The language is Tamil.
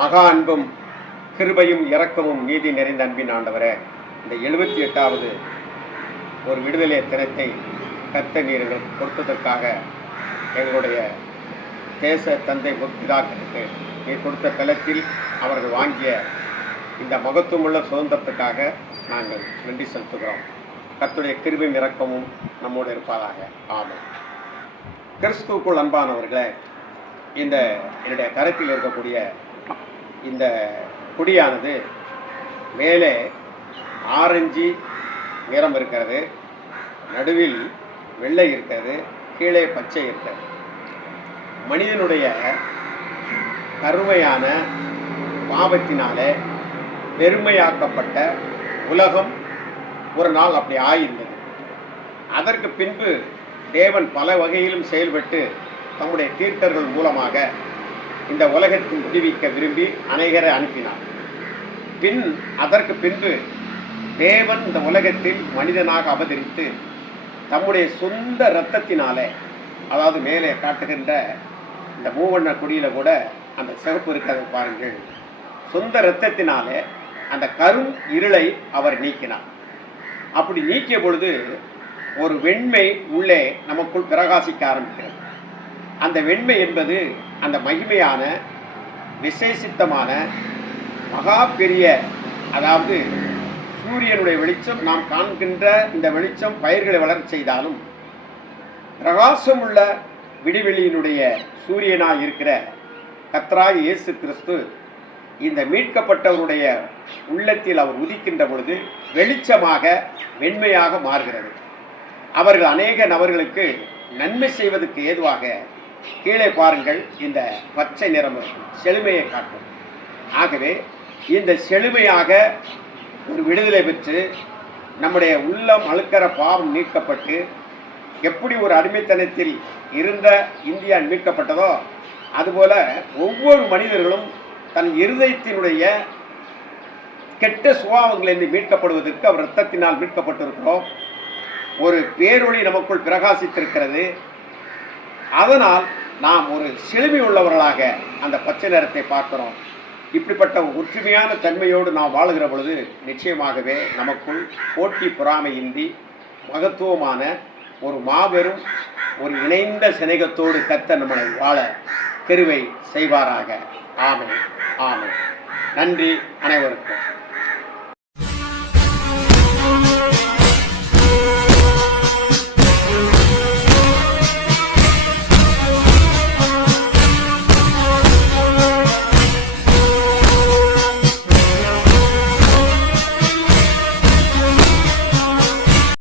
மகா அன்பும் கிருபையும் இரக்கமும் நீதி நிறைந்த அன்பின் ஆண்டவரே, இந்த 78வது ஒரு விடுதலை தினத்தை கர்த்தர் நீர் எங்களுக்கு கொடுத்ததற்காக எங்களுடைய தேச தந்தை பிதாக்களுக்கு நீர் கொடுத்த தளத்தில் அவர்கள் வாங்கிய இந்த மகத்துவமுள்ள சுதந்திரத்துக்காக நாங்கள் நன்றி செலுத்துகிறோம். கர்த்தருடைய கிருபையும் இரக்கமும் நம்மோடு இருப்பதாக. ஆமென். கிறிஸ்துவுக்குள் அன்பானவர்களே, இந்த என்னுடைய கரத்தில் இருக்கக்கூடிய இந்த கொடியானது மேலே ஆரஞ்சு நிறம் இருக்கிறது, நடுவில் வெள்ளை இருக்கிறது, கீழே பச்சை இருக்கிறது. மனிதனுடைய கருமையான பாவத்தினாலே பெருமையாக்கப்பட்ட உலகம் ஒரு நாள் அப்படி ஆயிருந்தது. அதற்கு பின்பு தேவன் பல வகையிலும் செயல்பட்டு தம்முடைய தீர்க்கர்கள் மூலமாக இந்த உலகத்தை விடுவிக்க விரும்பி அநேகரை அனுப்பினார். அதற்கு பின்பு தேவன் இந்த உலகத்தில் மனிதனாக அவதரித்து தம்முடைய சொந்த இரத்தத்தினாலே, அதாவது மேலே காட்டுகின்ற இந்த மூவண்ண கொடியில கூட அந்த சிவப்பு இருக்கிறத பாருங்கள், சொந்த இரத்தத்தினாலே அந்த கரும் இருளை அவர் நீக்கினார். அப்படி நீக்கிய பொழுது ஒரு வெண்மை உள்ளே நமக்குள் பிரகாசிக்க ஆரம்பிக்கிறது. அந்த வெண்மை என்பது அந்த மகிமையான விசேஷித்தமான மகா பெரிய, அதாவது சூரியனுடைய வெளிச்சம், நாம் காண்கின்ற இந்த வெளிச்சம் பயிர்களை வளரச் செய்தாலும் பிரகாசமுள்ள விடிவெளியினுடைய சூரியனாக இருக்கிற கர்த்தராகிய இயேசு கிறிஸ்து இந்த மீட்கப்பட்டவருடைய உள்ளத்தில் அவர் உதிக்கின்ற பொழுது வெளிச்சமாக வெண்மையாக மாறுகிறது. அவர்கள் அநேக நபர்களுக்கு நன்மை செய்வதற்கு ஏதுவாக கீழே பாருங்கள், இந்த பச்சை நிறம் செழுமையை காட்டும். ஆகவே இந்த செழுமையாக ஒரு விடுதலை பெற்று நம்முடைய உள்ளம் அழுக்கிற பாவம் நீக்கப்பட்டு எப்படி ஒரு அடிமைத்தனத்தில் இருந்த இந்தியா மீட்கப்பட்டதோ அதுபோல ஒவ்வொரு மனிதர்களும் தன் இருதயத்தினுடைய கெட்ட சுபாவங்களிலிருந்து மீட்கப்படுவதற்கு அவர் இரத்தத்தினால் மீட்கப்பட்டிருக்கிறோம். ஒரு பேரொளி நமக்குள் பிரகாசித்திருக்கிறது. அதனால் நாம் ஒரு செழுமை உள்ளவர்களாக அந்த பச்சை நிறத்தை பார்க்கிறோம். இப்படிப்பட்ட ஒற்றுமையான தன்மையோடு நாம் வாழுகிற பொழுது நிச்சயமாகவே நமக்குள் போட்டி பொறாமையின்றி மகத்துவமான ஒரு மாபெரும் ஒரு இணைந்த சிநேகத்தோடு கர்த்தர் நம்மளை வாழ கிருபை செய்வாராக. ஆமென். ஆமென். நன்றி அனைவருக்கும்.